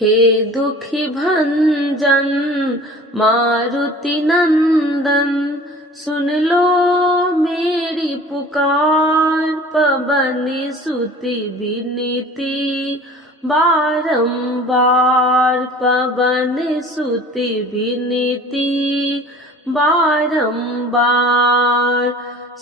हे दुखी भंजन मारुति नंदन, सुन लो मेरी पुकार। पवन सुति विनीति बारंबार, पवन सुति विनीति बारंबार।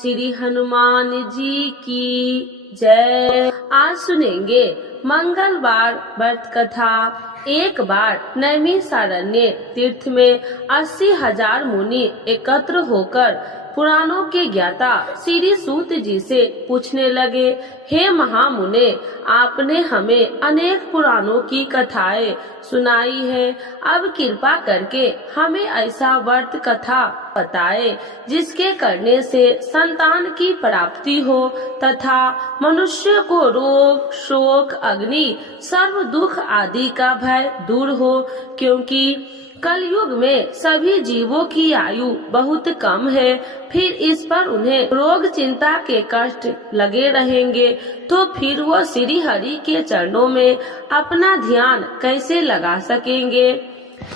श्री हनुमान जी की जय। आज सुनेंगे मंगलवार व्रत कथा। एक बार नैमिषारण्य तीर्थ में 80,000 मुनि एकत्र होकर पुराणों के ज्ञाता श्री सूत जी से पूछने लगे, हे महामुने, आपने हमें अनेक पुराणों की कथाएं सुनाई है, अब कृपा करके हमें ऐसा व्रत कथा बताए जिसके करने से संतान की प्राप्ति हो तथा मनुष्य को रोग शोक अग्नि सर्व दुख आदि का भय दूर हो, क्योंकि कलयुग में सभी जीवों की आयु बहुत कम है। फिर इस पर उन्हें रोग चिंता के कष्ट लगे रहेंगे तो फिर वो श्री हरि के चरणों में अपना ध्यान कैसे लगा सकेंगे।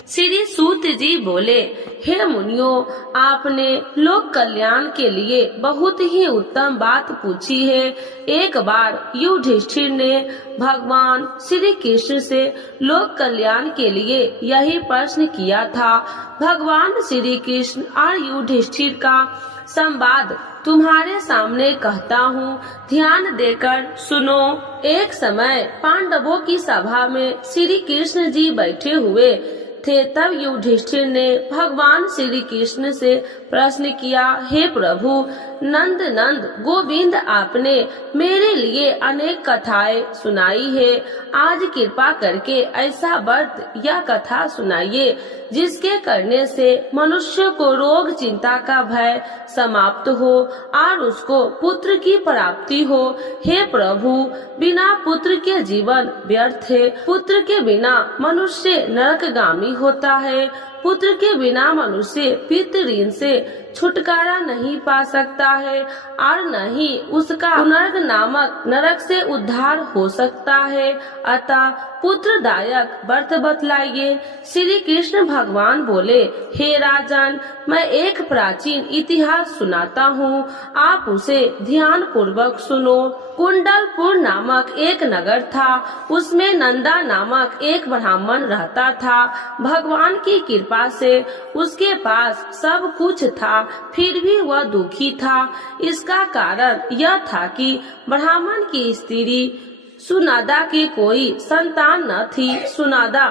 श्री सूत जी बोले, हे मुनियों, आपने लोक कल्याण के लिए बहुत ही उत्तम बात पूछी है। एक बार युधिष्ठिर ने भगवान श्री कृष्ण से लोक कल्याण के लिए यही प्रश्न किया था। भगवान श्री कृष्ण और युधिष्ठिर का संवाद तुम्हारे सामने कहता हूँ, ध्यान देकर सुनो। एक समय पांडवों की सभा में श्री कृष्ण जी बैठे हुए थे। तब युधिष्ठिर ने भगवान श्री कृष्ण से प्रश्न किया, हे प्रभु नंद नंद गोविंद, आपने मेरे लिए अनेक कथाएं सुनाई है, आज कृपा करके ऐसा व्रत या कथा सुनाइए जिसके करने से मनुष्य को रोग चिंता का भय समाप्त हो और उसको पुत्र की प्राप्ति हो। हे प्रभु, बिना पुत्र के जीवन व्यर्थ है, पुत्र के बिना मनुष्य नरकगामी होता है, पुत्र के बिना मनुष्य पितृ ऋण से छुटकारा नहीं पा सकता है और न ही उसका पुनर्ग नामक नरक से उद्धार हो सकता है। अतः पुत्रदायक व्रत बतलाइए। श्री कृष्ण भगवान बोले, हे राजन, मैं एक प्राचीन इतिहास सुनाता हूँ, आप उसे ध्यान पूर्वक सुनो। कुंडलपुर नामक एक नगर था, उसमें नंदा नामक एक ब्राह्मण रहता था। भगवान की कृपा से उसके पास सब कुछ था, फिर भी वह दुखी था। इसका कारण यह था कि ब्राह्मण की स्त्री सुनादा की कोई संतान न थी। सुनादा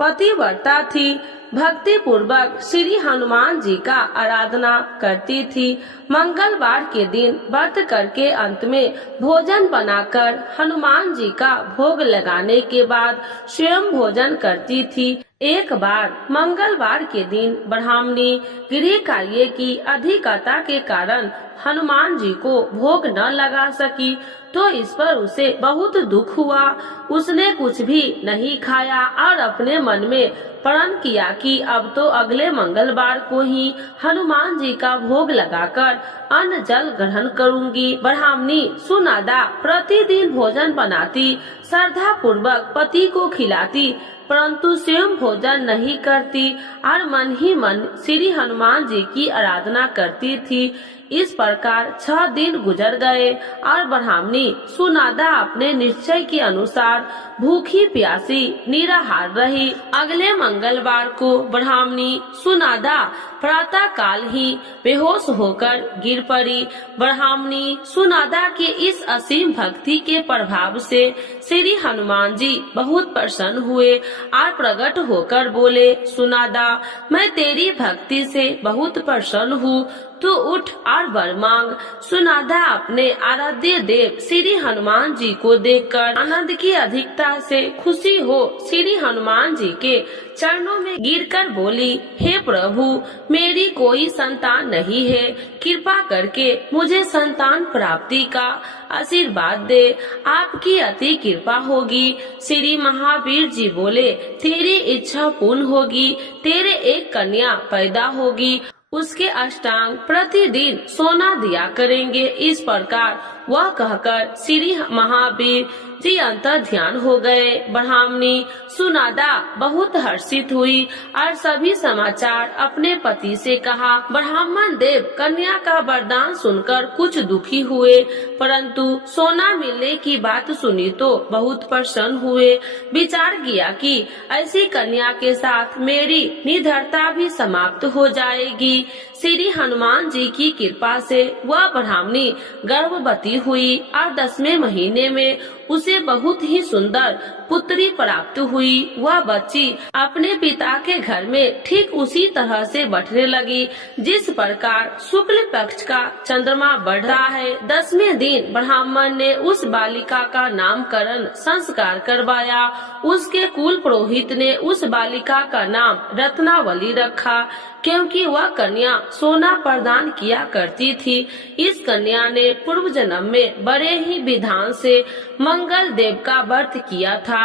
पतिव्रता थी, भक्ति पूर्वक श्री हनुमान जी का आराधना करती थी। मंगलवार के दिन व्रत करके अंत में भोजन बनाकर हनुमान जी का भोग लगाने के बाद स्वयं भोजन करती थी। एक बार मंगलवार के दिन ब्राह्मणी गृह कार्य की अधिकता के कारण हनुमान जी को भोग न लगा सकी, तो इस पर उसे बहुत दुख हुआ। उसने कुछ भी नहीं खाया और अपने मन में प्रण किया कि अब तो अगले मंगलवार को ही हनुमान जी का भोग लगाकर अन्न जल ग्रहण करूंगी। ब्राह्मणी सुनादा प्रतिदिन भोजन बनाती, श्रद्धा पूर्वक पति को खिलाती, परंतु स्वयं भोजन नहीं करती और मन ही मन श्री हनुमान जी की आराधना करती थी। इस प्रकार 6 दिन गुजर गए और ब्राह्मणी सुनादा अपने निश्चय के अनुसार भूखी प्यासी निराहार रही। अगले मंगलवार को ब्राह्मणी सुनादा प्रातः काल ही बेहोश होकर गिर पड़ी। ब्राह्मणी सुनादा के इस असीम भक्ति के प्रभाव से श्री हनुमान जी बहुत प्रसन्न हुए और प्रकट होकर बोले, सुनादा, मैं तेरी भक्ति से बहुत प्रसन्न हूँ, तू उठ और वर मांग। सुनादा अपने आराध्य देव श्री हनुमान जी को देखकर आनंद की अधिकता से खुशी हो श्री हनुमान जी के चरणों में गिरकर बोली, हे प्रभु, मेरी कोई संतान नहीं है, कृपा करके मुझे संतान प्राप्ति का आशीर्वाद दे, आपकी अति कृपा होगी। श्री महावीर जी बोले, तेरी इच्छा पूर्ण होगी, तेरे एक कन्या पैदा होगी, उसके अष्टांग प्रतिदिन सोना दिया करेंगे। इस प्रकार वह कहकर श्री महावीर जी अंतर ध्यान हो गए। ब्राह्मणी सुनादा बहुत हर्षित हुई और सभी समाचार अपने पति से कहा। ब्राह्मण देव कन्या का वरदान सुनकर कुछ दुखी हुए, परंतु सोना मिलने की बात सुनी तो बहुत प्रसन्न हुए। विचार किया कि ऐसी कन्या के साथ मेरी निधरता भी समाप्त हो जाएगी। श्री हनुमान जी की कृपा से वह ब्राह्मणी गर्भवती हुई और 10वें महीने में उसे बहुत ही सुंदर पुत्री प्राप्त हुई। वह बच्ची अपने पिता के घर में ठीक उसी तरह से बढ़ने लगी जिस प्रकार शुक्ल पक्ष का चंद्रमा बढ़ रहा है। 10वें दिन ब्राह्मण ने उस बालिका का नामकरण संस्कार करवाया। उसके कुल पुरोहित ने उस बालिका का नाम रत्नावली रखा, क्योंकि वह कन्या सोना प्रदान किया करती थी। इस कन्या ने पूर्व जन्म में बड़े ही विधान से मंगल देव का व्रत किया था।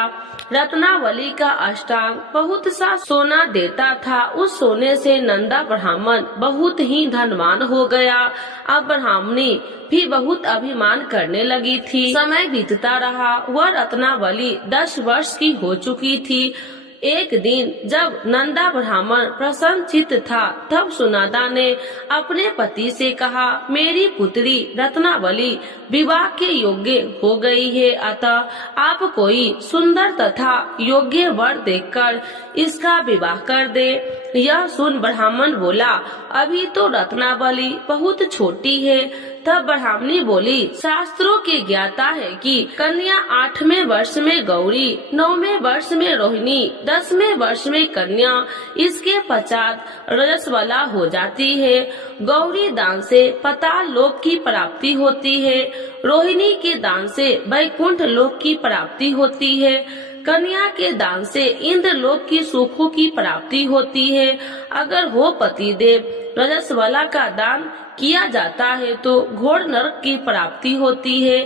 रत्नावली का अष्टांग बहुत सा सोना देता था। उस सोने से नंदा ब्राह्मण बहुत ही धनवान हो गया। अब ब्राह्मणी भी बहुत अभिमान करने लगी थी। समय बीतता रहा, वह रत्नावली 10 वर्ष की हो चुकी थी। एक दिन जब नंदा ब्राह्मण प्रसन्नचित्त था, तब सुनादा ने अपने पति से कहा, मेरी पुत्री रत्नावली विवाह के योग्य हो गई है, अतः आप कोई सुंदर तथा योग्य वर देखकर इसका विवाह कर दे। यह सुन ब्राह्मण बोला, अभी तो रत्नावली बहुत छोटी है। तब ब्राह्मणी बोली, शास्त्रों के ज्ञाता है कि कन्या 8वें वर्ष में गौरी, 9वें वर्ष में रोहिणी, 10वें वर्ष में कन्या, इसके पश्चात रजस्वला हो जाती है। गौरी दान से पाताल लोक की प्राप्ति होती है, रोहिणी के दान से वैकुंठ लोक की प्राप्ति होती है, कन्या के दान से इंद्र लोक की सुखों की प्राप्ति होती है। अगर हो पति देव रजस्वला का दान किया जाता है तो घोर नरक की प्राप्ति होती है।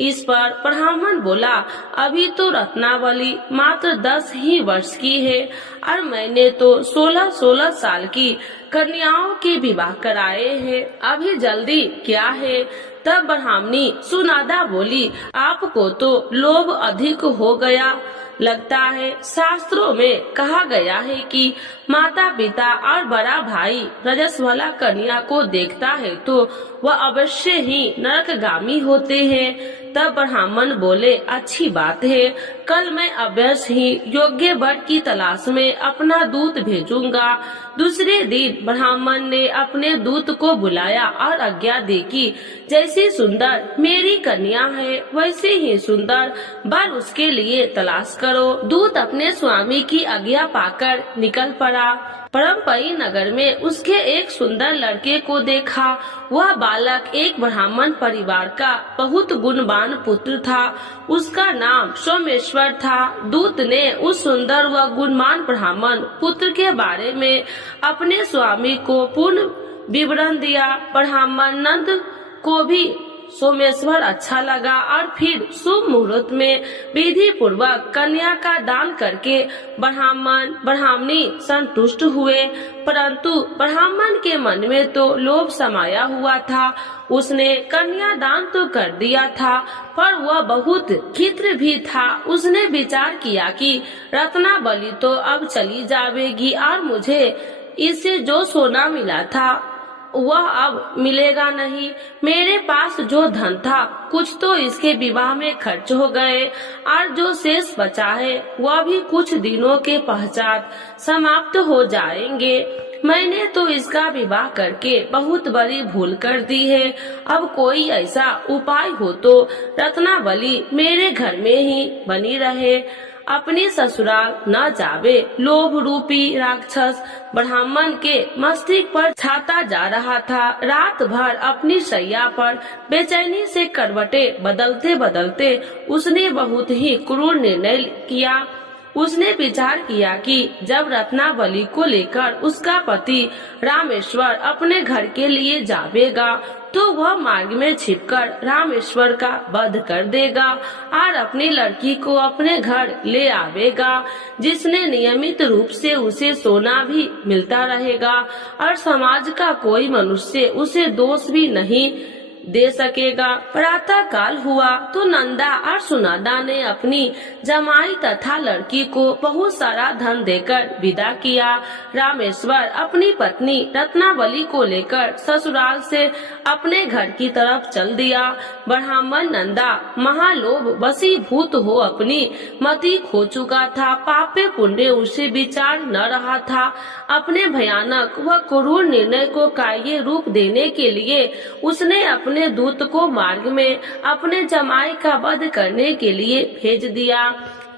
इस पर ब्राह्मण बोला, अभी तो रत्नावली मात्र 10 ही वर्ष की है और मैंने तो 16-16 साल की कन्याओं के विवाह कराए हैं, अभी जल्दी क्या है। तब ब्राह्मणी सुनादा बोली, आपको तो लोभ अधिक हो गया लगता है। शास्त्रों में कहा गया है कि माता पिता और बड़ा भाई रजस्वला कन्या को देखता है तो वह अवश्य ही नरकगामी होते हैं। तब ब्राह्मण बोले, अच्छी बात है, कल मैं अवश्य ही योग्य वर की तलाश में अपना दूत भेजूंगा। दूसरे दिन ब्राह्मण ने अपने दूत को बुलाया और आज्ञा दी कि जैसी सुंदर मेरी कन्या है वैसे ही सुंदर वर उसके लिए तलाश करो। दूत अपने स्वामी की आज्ञा पाकर निकल पड़ा। परमपई नगर में उसके एक सुंदर लड़के को देखा। वह बालक एक ब्राह्मण परिवार का बहुत गुणवान पुत्र था। उसका नाम सोमेश्वर था। दूत ने उस सुंदर व गुणवान ब्राह्मण पुत्र के बारे में अपने स्वामी को पूर्ण विवरण दिया। ब्राह्मण नंद को भी सोमेश्वर अच्छा लगा और फिर शुभ मुहूर्त में विधि पूर्वक कन्या का दान करके ब्राह्मण ब्राह्मणी संतुष्ट हुए। परंतु ब्राह्मण के मन में तो लोभ समाया हुआ था। उसने कन्या दान तो कर दिया था, पर वह बहुत खित्र भी था। उसने विचार किया कि रत्नावली तो अब चली जाएगी और मुझे इससे जो सोना मिला था वह अब मिलेगा नहीं। मेरे पास जो धन था कुछ तो इसके विवाह में खर्च हो गए और जो शेष बचा है वह भी कुछ दिनों के पश्चात समाप्त हो जाएंगे। मैंने तो इसका विवाह करके बहुत बड़ी भूल कर दी है। अब कोई ऐसा उपाय हो तो रत्नावली मेरे घर में ही बनी रहे, अपनी ससुराल न जावे। लोभ रूपी राक्षस ब्राह्मण के मस्तिष्क पर छाता जा रहा था। रात भर अपनी शैया पर बेचैनी से करवटे बदलते बदलते उसने बहुत ही क्रूर निर्णय किया। उसने विचार किया कि जब रत्नावली को लेकर उसका पति रामेश्वर अपने घर के लिए जावेगा तो वह मार्ग में छिपकर रामेश्वर का वध कर देगा और अपनी लड़की को अपने घर ले आवेगा, जिसने नियमित रूप से उसे सोना भी मिलता रहेगा और समाज का कोई मनुष्य उसे दोष भी नहीं दे सकेगा। प्रातः काल हुआ तो नंदा और सुनंदा ने अपनी जमाई तथा लड़की को बहुत सारा धन देकर विदा किया। रामेश्वर अपनी पत्नी रत्नावली को लेकर ससुराल से अपने घर की तरफ चल दिया। ब्राह्मण नंदा महालोभ वशीभूत हो अपनी मति खो चुका था। पापे पुण्य उसे विचार न रहा था। अपने भयानक व क्रूर निर्णय को कार्य रूप देने के लिए उसने अपने दूत को मार्ग में अपने जमाई का वध करने के लिए भेज दिया,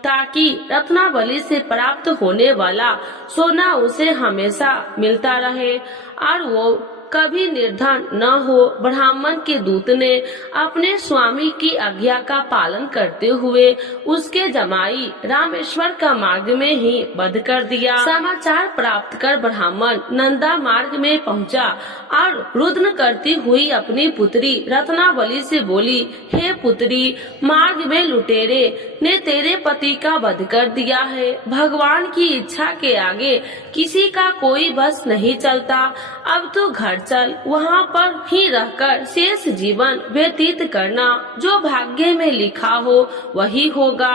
ताकि रत्नावली से प्राप्त होने वाला सोना उसे हमेशा मिलता रहे और वो कभी निर्धन न हो। ब्राह्मण के दूत ने अपने स्वामी की आज्ञा का पालन करते हुए उसके जमाई रामेश्वर का मार्ग में ही वध कर दिया। समाचार प्राप्त कर ब्राह्मण नंदा मार्ग में पहुंचा और रुदन करती हुई अपनी पुत्री रत्नावली से बोली, हे पुत्री, मार्ग में लुटेरे ने तेरे पति का वध कर दिया है। भगवान की इच्छा के आगे किसी का कोई बस नहीं चलता। अब तो घर चल, वहाँ पर ही रहकर शेष जीवन व्यतीत करना। जो भाग्य में लिखा हो वही होगा।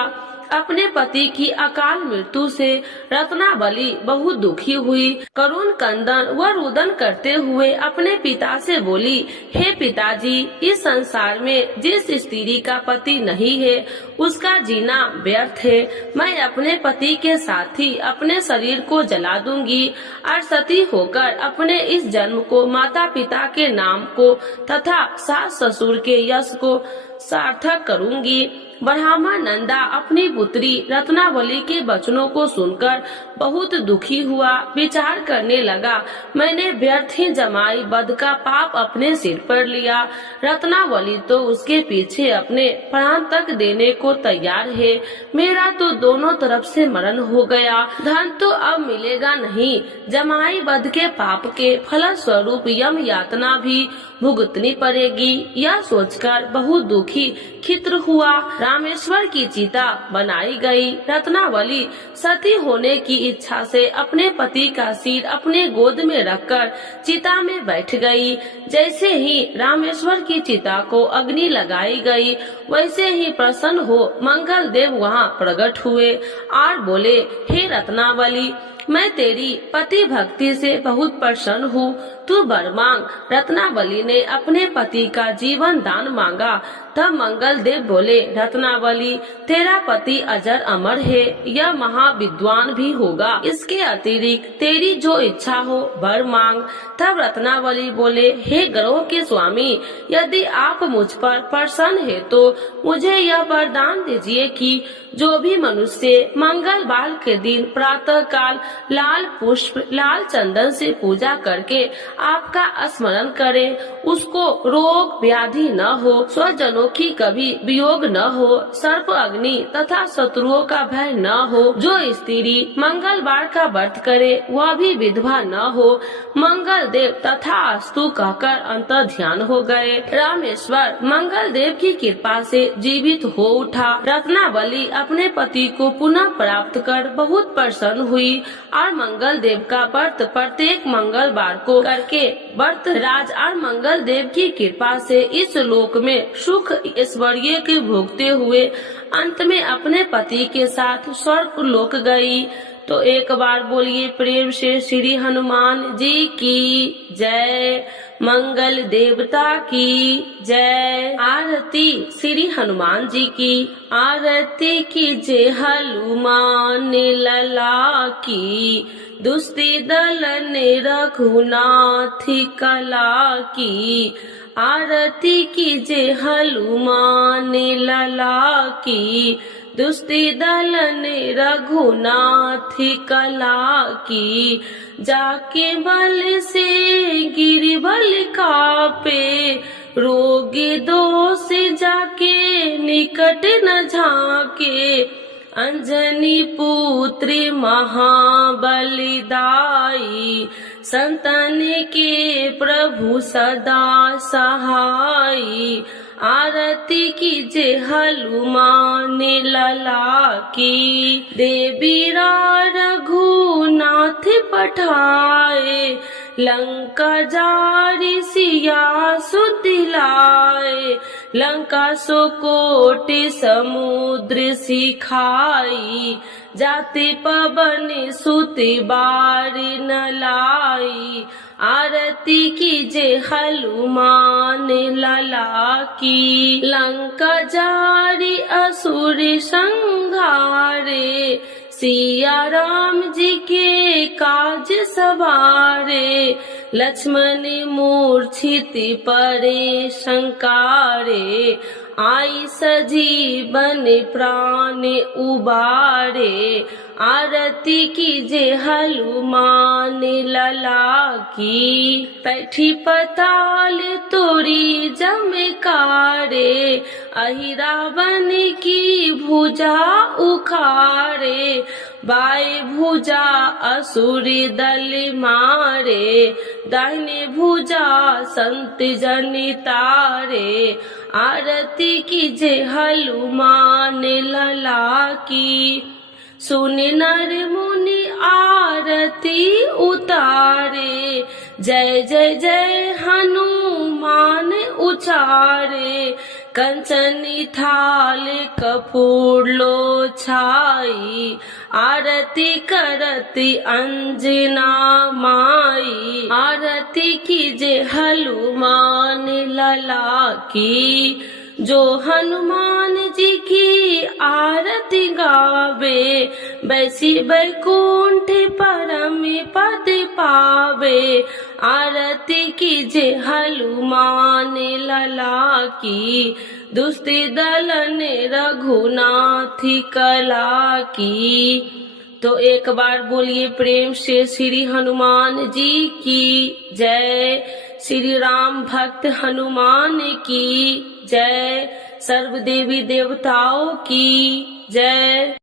अपने पति की अकाल मृत्यु से रत्नावली बहुत दुखी हुई। करुण कंदन व रुदन करते हुए अपने पिता से बोली, हे पिताजी, इस संसार में जिस स्त्री का पति नहीं है उसका जीना व्यर्थ है। मैं अपने पति के साथ ही अपने शरीर को जला दूंगी और सती होकर अपने इस जन्म को, माता पिता के नाम को तथा सास ससुर के यश को सार्थक करूंगी। ब्राह्मण नंदा अपनी पुत्री रत्नावली के वचनों को सुनकर बहुत दुखी हुआ। विचार करने लगा, मैंने व्यर्थ ही जमाई वध का पाप अपने सिर पर लिया। रत्नावली तो उसके पीछे अपने प्राण तक देने को तैयार है। मेरा तो दोनों तरफ से मरण हो गया। धन तो अब मिलेगा नहीं। जमाई वध के पाप के फल स्वरूप यम यातना भी भुगतनी पड़ेगी। यह सोचकर बहुत दुखी खित्र हुआ। रामेश्वर की चिता बनाई गई। रत्नावली सती होने की इच्छा से अपने पति का सिर अपने गोद में रखकर चिता में बैठ गई। जैसे ही रामेश्वर की चिता को अग्नि लगाई गई, वैसे ही प्रसन्न हो मंगल देव वहाँ प्रकट हुए और बोले, हे रत्नावली, मैं तेरी पति भक्ति से बहुत प्रसन्न हूँ। तू वर मांग। रत्नावली ने अपने पति का जीवन दान मांगा। तब मंगल देव बोले, रत्नावली, तेरा पति अजर अमर है, यह महाविद्वान भी होगा। इसके अतिरिक्त तेरी जो इच्छा हो वर मांग। तब रत्नावली बोले, हे ग्रहों के स्वामी, यदि आप मुझ पर प्रसन्न है तो मुझे यह वरदान दीजिए कि जो भी मनुष्य मंगलवार के दिन प्रातः काल लाल पुष्प लाल चंदन से पूजा करके आपका स्मरण करे, उसको रोग व्याधि न हो, स्वजनों की कभी वियोग न हो, सर्प अग्नि तथा शत्रुओं का भय न हो। जो स्त्री मंगलवार का व्रत करे वह भी विधवा न हो। मंगल देव तथा अस्तु कहकर अंतर ध्यान हो गए। रामेश्वर मंगल देव की कृपा से जीवित हो उठा। रत्नावली अपने पति को पुनः प्राप्त कर बहुत प्रसन्न हुई और मंगल देव का व्रत प्रत्येक मंगलवार को करके व्रत राज और मंगल देव की कृपा से इस लोक में सुख ऐश्वर्य के भोगते हुए अंत में अपने पति के साथ स्वर्ग लोक गई। तो एक बार बोलिए प्रेम से श्री हनुमान जी की जय, मंगल देवता की जय। आरती श्री हनुमान जी की। आरती की जय हनुमान लला की, दुष्टि दल ने रघुनाथ कला की। आरती की जय हनुमान लला की, दुष्टि दल ने रघुनाथ कला की। जाके बल से गिरिबल कापे, रोगी दोष जाके निकट न झाके। अंजनी पुत्री महाबलिदाई, संतन के प्रभु सदा सहाई। आरती की जय हनुमान लला की, देवी रघुनाथ पठाए, लंका जारी सिया सुतिलाए, लंका सो कोटि समुद्र सिखाई, जाति पवन सुति बारी न लाई, आरती कीजे हनुमान लला की। लंका जारी असुर संहारे, सिया राम जी के काज सवारे, लक्ष्मण मूर्छित परे संकारे, आई सजीवन प्राण उबारे, आरती कीजे हनुमान लला की। पैठी पताल तोरी जमकारे, अहि रावण की भुजा उखाड़े, बाएं भुजा असुर दल मारे, दाहिने भुजा संत जन तारे, आरती कीजे हनुमान लला की। सुन नर मुनि आरती उतारे, जय जय जय हनुमान उचारे, कंचन थाल कपूर लो छाई, आरती करती अंजना माई, आरती कीजे हनुमान लला की। जो हनुमान जी की आरती गावे, बैसी बैकुंठ परम पद पावे, आरती कीजे हनुमान लला की। दुष्ट दलन रघुनाथ कला की। तो एक बार बोलिए प्रेम से श्री हनुमान जी की जय। श्री राम भक्त हनुमान की जय। सर्व देवी देवताओं की जय।